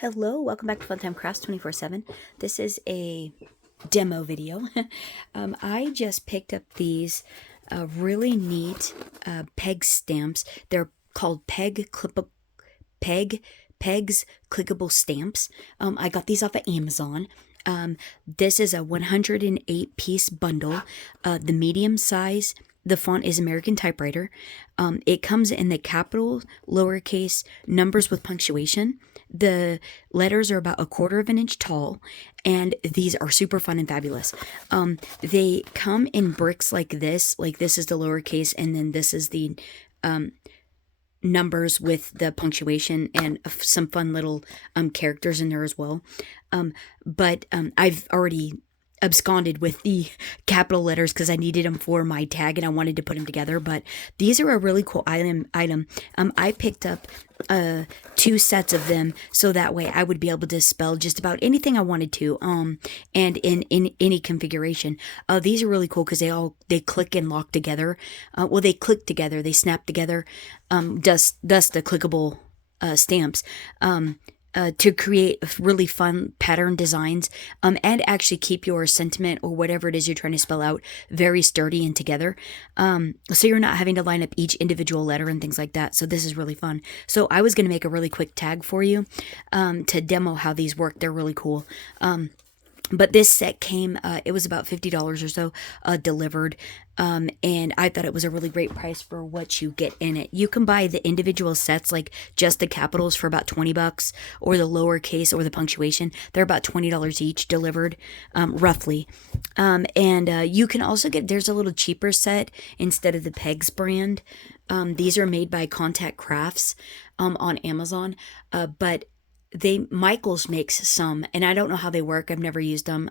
Hello, welcome back to Funtime Crafts 24/7. This is a demo video. I just picked up these really neat Pegz stamps. They're called Pegz clickable stamps. I got these off of Amazon. This is a 108 piece bundle. The medium size. The font is American typewriter. It comes in the capital, lowercase, numbers with punctuation. The letters are about 1/4 of an inch tall, and these are super fun and fabulous. They come in bricks like this is the lowercase, and then this is the numbers with the punctuation and some fun little characters in there as well. But I've already absconded with the capital letters because I needed them for my tag and I wanted to put them together. But these are a really cool item. I picked up 2 sets of them so that way I would be able to spell just about anything I wanted to, and in any configuration. These are really cool because they click and lock together. Well, they click together, they snap together. Thus the clickable stamps. To create really fun pattern designs, and actually keep your sentiment or whatever it is you're trying to spell out very sturdy and together. So you're not having to line up each individual letter and things like that. So this is really fun. So I was going to make a really quick tag for you to demo how these work. They're really cool. But this set came, it was about $50 or so delivered. And I thought it was a really great price for what you get in it. You can buy the individual sets, like just the capitals, for about $20, or the lowercase or the punctuation. They're about $20 each delivered, roughly. And you can also get, there's a little cheaper set instead of the Pegz brand. These are made by Contact Crafts on Amazon, but Michaels makes some, and I don't know how they work. I've never used them.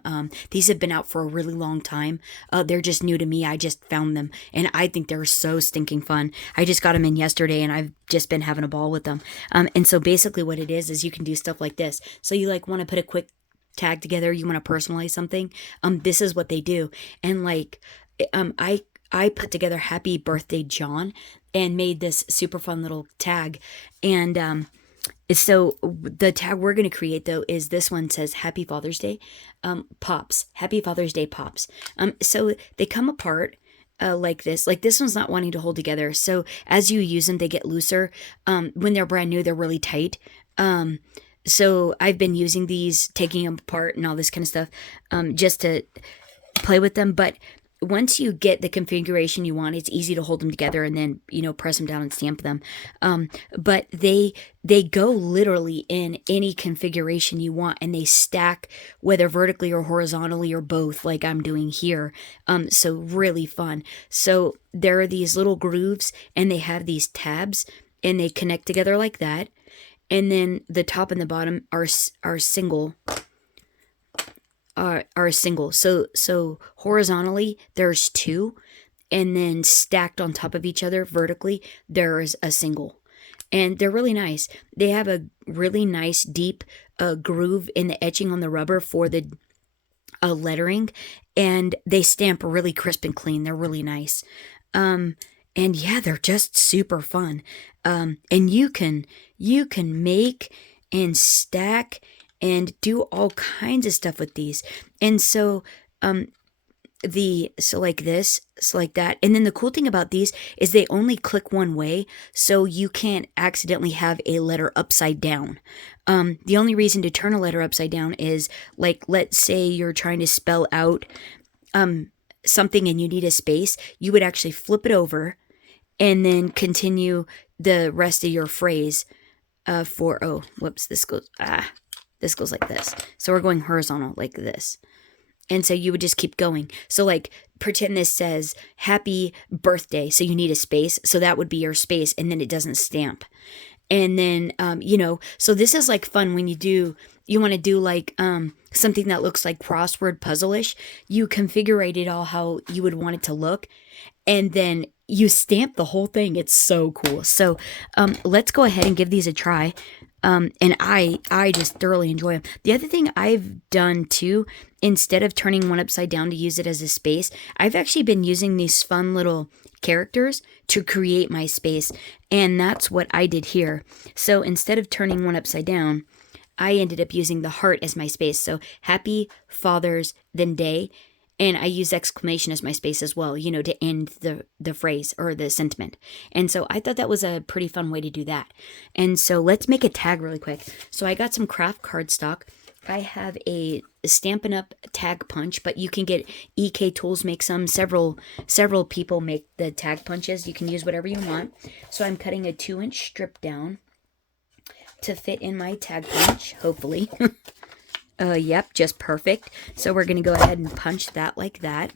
These have been out for a really long time. They're just new to me. I just found them, and I think they're so stinking fun. I just got them in yesterday, and I've just been having a ball with them. And so basically what it is you can do stuff like this. So you want to put a quick tag together, you want to personalize something. This is what they do. And I put together Happy Birthday John and made this super fun little tag. And so the tag we're going to create, though, is this one says Happy Father's Day, Pops. Happy Father's Day, Pops. So they come apart like this. Like, this one's not wanting to hold together. So as you use them, they get looser. When they're brand new, they're really tight. So I've been using these, taking them apart and all this kind of stuff, just to play with them. But once you get the configuration you want, it's easy to hold them together and then, press them down and stamp them. But they go literally in any configuration you want, and they stack whether vertically or horizontally or both, like I'm doing here. So really fun. So there are these little grooves, and they have these tabs, and they connect together like that. And then the top and the bottom are single. Are single. So horizontally there's 2, and then stacked on top of each other vertically there's a single. And they're really nice. They have a really nice deep groove in the etching on the rubber for the lettering, and they stamp really crisp and clean. They're really nice. And yeah, they're just super fun. And you can make and stack and do all kinds of stuff with these. And so like this, so like that. And then the cool thing about these is they only click one way, so you can't accidentally have a letter upside down. The only reason to turn a letter upside down is, like, let's say you're trying to spell out something and you need a space. You would actually flip it over and then continue the rest of your phrase this goes like this. So we're going horizontal like this. And so you would just keep going. So, like, pretend this says Happy Birthday. So you need a space. So that would be your space. And then it doesn't stamp. And then, so this is like fun when you want to do like something that looks like crossword puzzle-ish. You configure it all how you would want it to look. And then you stamp the whole thing. It's so cool. So let's go ahead and give these a try. And I just thoroughly enjoy them. The other thing I've done too, instead of turning one upside down to use it as a space, I've actually been using these fun little characters to create my space. And that's what I did here. So instead of turning one upside down, I ended up using the heart as my space. So happy Father's then day. And I use exclamation as my space as well, you know, to end the phrase or the sentiment. And so I thought that was a pretty fun way to do that. And so let's make a tag really quick. So I got some craft cardstock. I have a Stampin' Up! Tag punch, but you can get EK Tools make some. Several people make the tag punches. You can use whatever you want. So I'm cutting a 2-inch strip down to fit in my tag punch, hopefully. Yep, just perfect. So we're going to go ahead and punch that like that.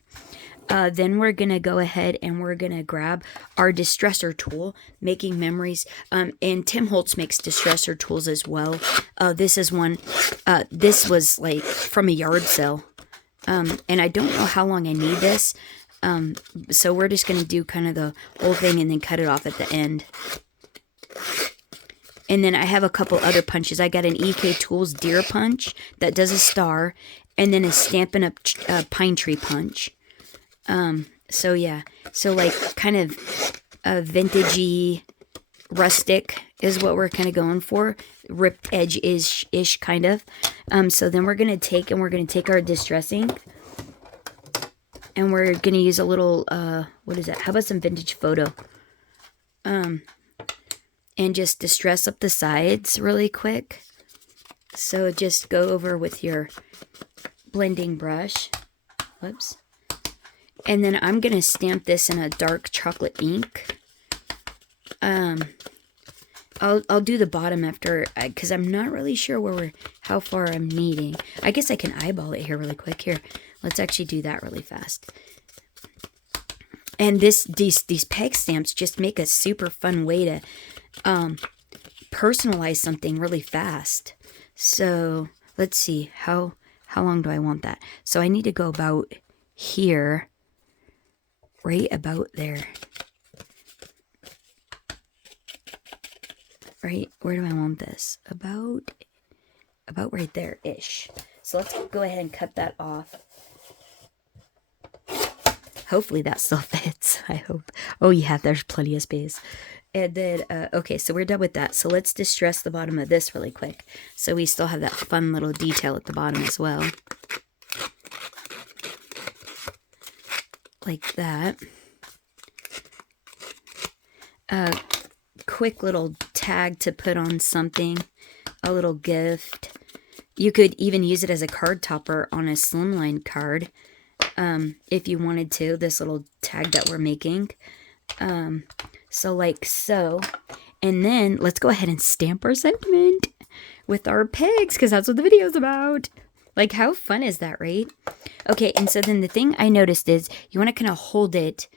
Then we're going to go ahead and we're going to grab our distressor tool, Making Memories. And Tim Holtz makes distressor tools as well. This is one, this was like from a yard sale. And I don't know how long I need this. So we're just going to do kind of the whole thing and then cut it off at the end. And then I have a couple other punches. I got an EK Tools Deer Punch that does a star. And then a Stampin' Up! Pine Tree Punch. So yeah. So like kind of vintagey, rustic is what we're kind of going for. Ripped edge ish kind of. So then we're going to take our distress ink. And we're going to use a little, what is that? How about some vintage photo? And just distress up the sides really quick. So just go over with your blending brush. Whoops. And then I'm going to stamp this in a dark chocolate ink. I'll do the bottom after, because I'm not really sure how far I'm needing. I guess I can eyeball it here really quick. Here, let's actually do that really fast. And these Pegz stamps just make a super fun way to personalize something really fast. So let's see, how long do I want that? So I need to go about here, right about there. Right, where do I want this? About right there-ish. So let's go ahead and cut that off. Hopefully that still fits, I hope. Oh yeah, there's plenty of space. And then, okay, so we're done with that. So let's distress the bottom of this really quick. So we still have that fun little detail at the bottom as well. Like that. Quick little tag to put on something. A little gift. You could even use it as a card topper on a slimline card. If you wanted to. This little tag that we're making. So like so. And then let's go ahead and stamp our sentiment with our Pegz, because that's what the video is about. Like, how fun is that, right? Okay, and so then the thing I noticed is you want to kind of hold it.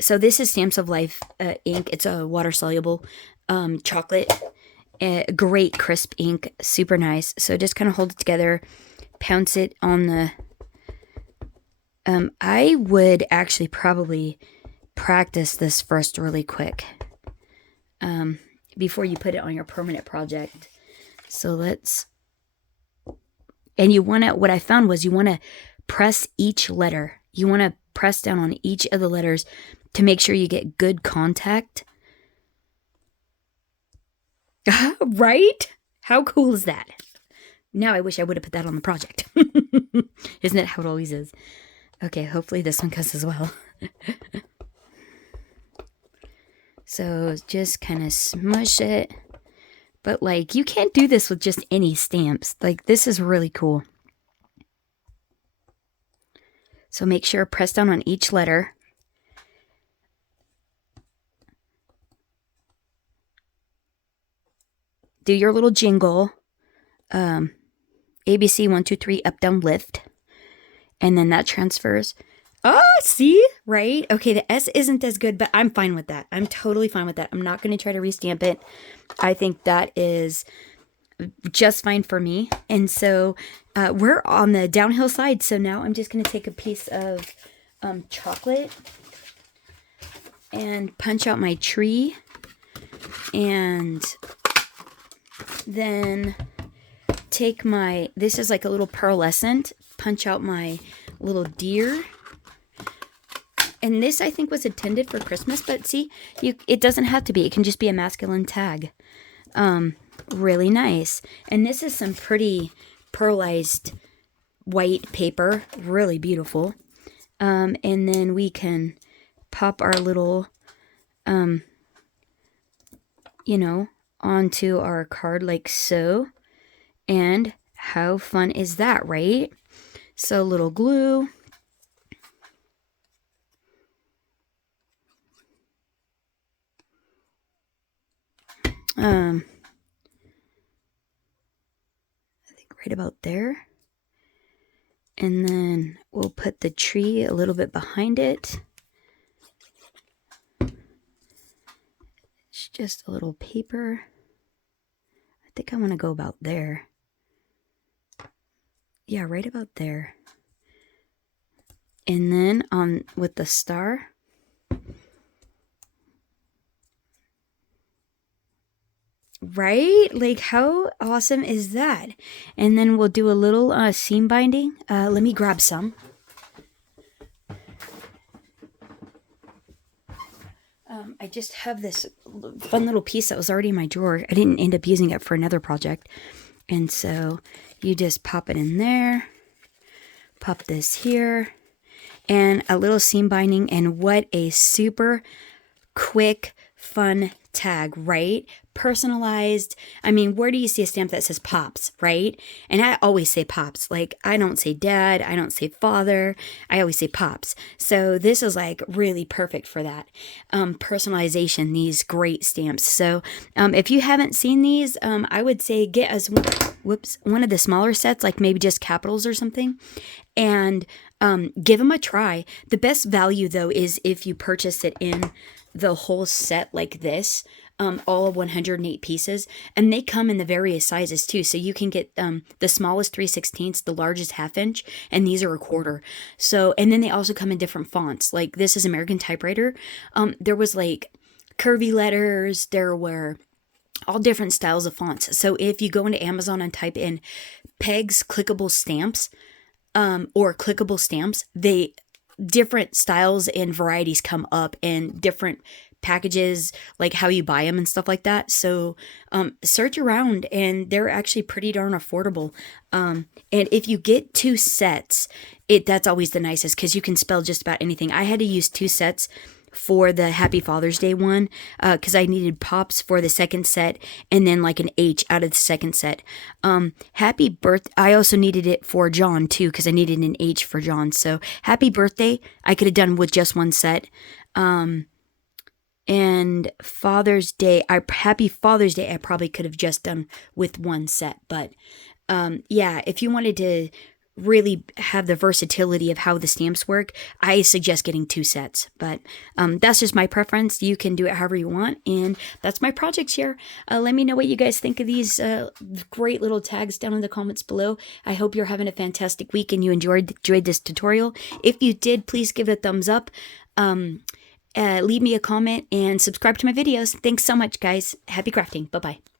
So this is Stamps of Life ink. It's a water-soluble chocolate. Great crisp ink. Super nice. So just kind of hold it together. Pounce it on the... I would actually probably practice this first really quick. Before you put it on your permanent project. So let's... And you want to... What I found was you want to press each letter. You want to press down on each of the letters to make sure you get good contact. Right? How cool is that? Now I wish I would have put that on the project. Isn't it how it always is? Okay, hopefully this one goes as well. So just kind of smush it. But like, you can't do this with just any stamps. Like, this is really cool. So make sure press down on each letter. Do your little jingle. ABC 1, 2, 3 up, down, lift. And then that transfers. Oh, see? Right? Okay, the S isn't as good, but I'm fine with that. I'm totally fine with that. I'm not going to try to restamp it. I think that is just fine for me. And so we're on the downhill side. So now I'm just going to take a piece of chocolate and punch out my tree. And then take my, this is like a little pearlescent, punch out my little deer. And this, I think, was intended for Christmas, but see, it doesn't have to be. It can just be a masculine tag. Really nice. And this is some pretty pearlized white paper, really beautiful. And then we can pop our little, onto our card like so. And how fun is that, right? So little glue. I think right about there. And then we'll put the tree a little bit behind it. It's just a little paper. I think I want to go about there. Yeah, right about there. And then on with the star. Right? Like, how awesome is that? And then we'll do a little seam binding. Let me grab some. I just have this fun little piece that was already in my drawer. I didn't end up using it for another project. And so you just pop it in there. Pop this here. And a little seam binding. And what a super quick, fun tag, right? Personalized. I mean, where do you see a stamp that says Pops, right? And I always say Pops. Like, I don't say Dad, I don't say Father, I always say Pops. So this is like really perfect for that personalization, these great stamps. So if you haven't seen these, I would say get us one of the smaller sets, like maybe just capitals or something, and give them a try. The best value though is if you purchase it in the whole set like this, all 108 pieces, and they come in the various sizes too. So you can get the smallest 3/16, the largest 1/2 inch, and these are 1/4. So, and then they also come in different fonts. Like this is American typewriter. There was like curvy letters. There were all different styles of fonts. So if you go into Amazon and type in Pegz clickable stamps, or clickable stamps, they different styles and varieties come up, and different packages, like how you buy them and stuff like that. So search around, and they're actually pretty darn affordable. And if you get 2 sets, that's always the nicest, because you can spell just about anything. I had to use 2 sets for the Happy Father's Day one, because I needed Pops for the second set, and then like an H out of the second set. Happy birthday. I also needed it for John too, because I needed an H for John. So happy birthday, I could have done with just 1 set. And Father's Day, Happy Father's Day, I probably could have just done with 1 set. But yeah, if you wanted to really have the versatility of how the stamps work, I suggest getting 2 sets. But that's just my preference. You can do it however you want, and that's my project share. Let me know what you guys think of these great little tags down in the comments below. I hope you're having a fantastic week and you enjoyed this tutorial. If you did, please give it a thumbs up. Leave me a comment and subscribe to my videos. Thanks so much, guys. Happy crafting. Bye-bye.